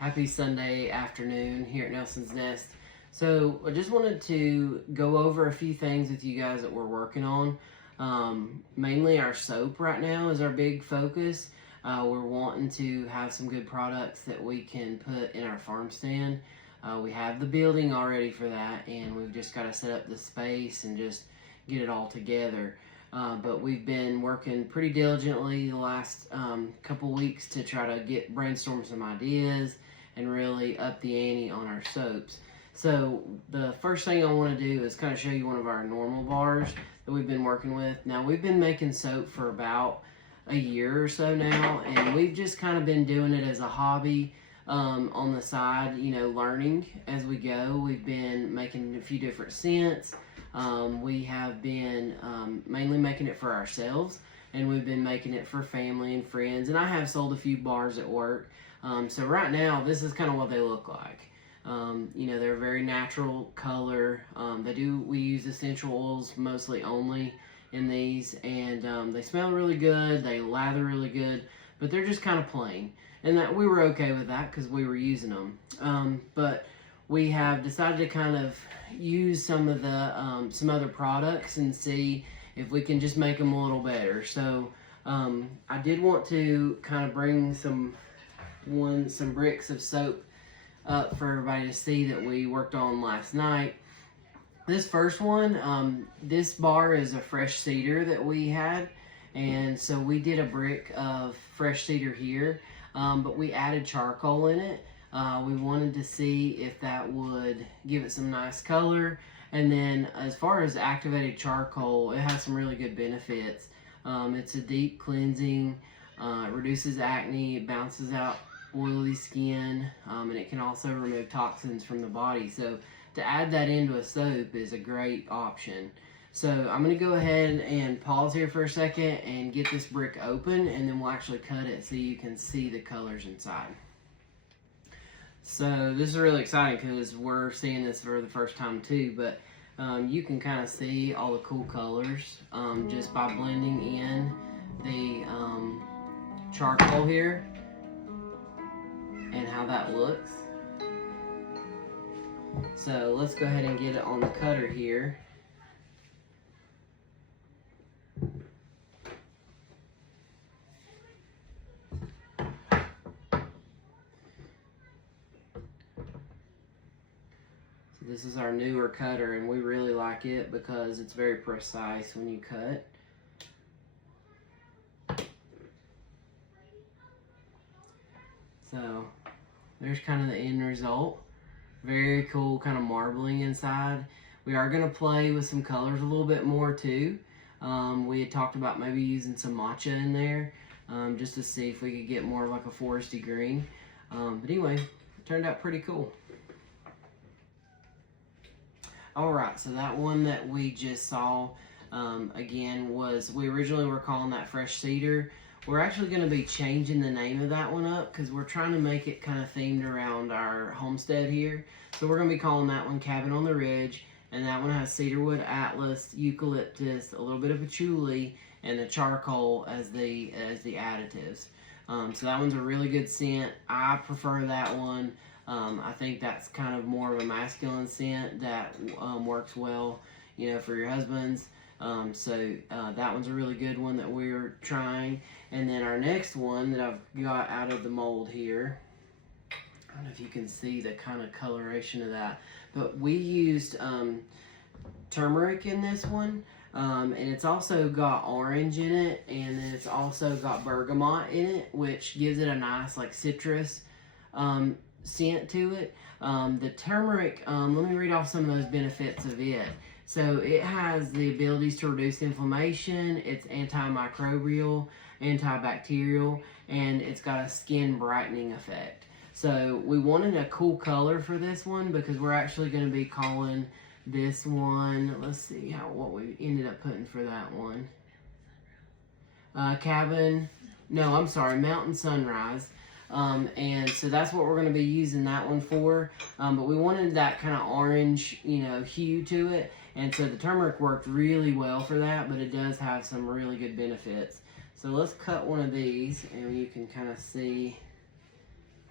Happy Sunday afternoon here at Nelson's Nest. So I just wanted to go over a few things with you guys that we're working on. Mainly our soap right now is our big focus. We're wanting to have some good products that we can put in our farm stand. We have the building already for that, and we've just got to set up the space and just get it all together. But we've been working pretty diligently the last couple weeks to try to brainstorm some ideas and really up the ante on our soaps. So the first thing I want to do is kind of show you one of our normal bars that we've been working with. Now, we've been making soap for about a year or so now, and we've just kind of been doing it as a hobby on the side, learning as we go. We've been making a few different scents. We have been mainly making it for ourselves, and we've been making it for family and friends, and I have sold a few bars at work. So right now, this is kind of what they look like. They're a very natural color. We use essential oils mostly only in these, and they smell really good, they lather really good, but they're just kind of plain. And that we were okay with that because we were using them. But we have decided to kind of use some of the some other products and see if we can just make them a little better. So I did want to kind of bring some bricks of soap up for everybody to see that we worked on last night. This first one, this bar is a fresh cedar that we had, and so we did a brick of fresh cedar here, but we added charcoal in it. We wanted to see if that would give it some nice color. And then as far as activated charcoal, it has some really good benefits. It's a deep cleansing, it reduces acne, it bounces out oily skin, and it can also remove toxins from the body. So to add that into a soap is a great option. So I'm going to go ahead and pause here for a second and get this brick open, and then we'll actually cut it so you can see the colors inside. So this is really exciting because we're seeing this for the first time too, but you can kind of see all the cool colors just by blending in the charcoal here and how that looks. So let's go ahead and get it on the cutter here. This is our newer cutter, and we really like it because it's very precise when you cut. So there's kind of the end result. Very cool, kind of marbling inside. We are going to play with some colors a little bit more too. We had talked about maybe using some matcha in there just to see if we could get more like a foresty green. But anyway, it turned out pretty cool. Alright, so that one that we just saw again we originally were calling that fresh cedar. We're actually going to be changing the name of that one up because we're trying to make it kind of themed around our homestead here. So we're going to be calling that one Cabin on the Ridge, and that one has cedarwood, atlas, eucalyptus, a little bit of patchouli, and the charcoal as the additives. So that one's a really good scent. I prefer that one. I think that's kind of more of a masculine scent that works well, for your husbands. So that one's a really good one that we're trying. And then our next one that I've got out of the mold here, I don't know if you can see the kind of coloration of that, but we used turmeric in this one, and it's also got orange in it, and then it's also got bergamot in it, which gives it a nice like citrus scent to it. The turmeric, let me read off some of those benefits of it. So it has the abilities to reduce inflammation, it's antimicrobial, antibacterial, and it's got a skin brightening effect. So we wanted a cool color for this one because we're actually going to be calling this one, let's see what we ended up putting for that one. Mountain Sunrise. And so that's what we're going to be using that one for. But we wanted that kind of orange, hue to it. And so the turmeric worked really well for that, but it does have some really good benefits. So let's cut one of these, and you can kind of see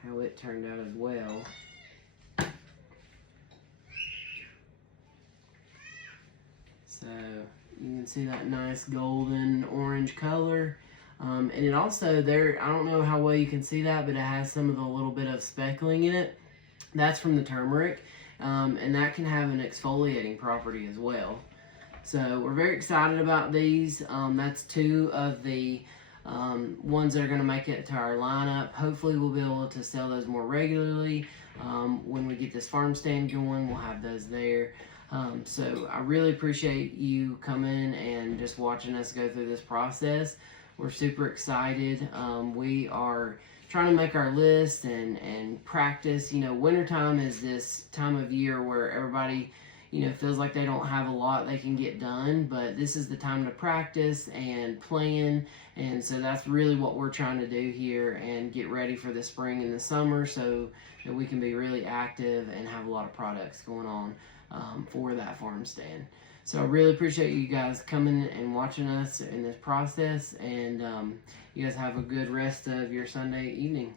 how it turned out as well. So you can see that nice golden orange color. And it also, I don't know how well you can see that, but it has some of the little bit of speckling in it. That's from the turmeric, and that can have an exfoliating property as well. So we're very excited about these. That's 2 of the ones that are going to make it to our lineup. Hopefully we'll be able to sell those more regularly. When we get this farm stand going, we'll have those there. So I really appreciate you coming and just watching us go through this process. We're super excited. We are trying to make our list and practice. You know, wintertime is this time of year where everybody, you know, feels like they don't have a lot they can get done, but this is the time to practice and plan. And so that's really what we're trying to do here and get ready for the spring and the summer so that we can be really active and have a lot of products going on for that farm stand. So I really appreciate you guys coming and watching us in this process, and you guys have a good rest of your Sunday evening.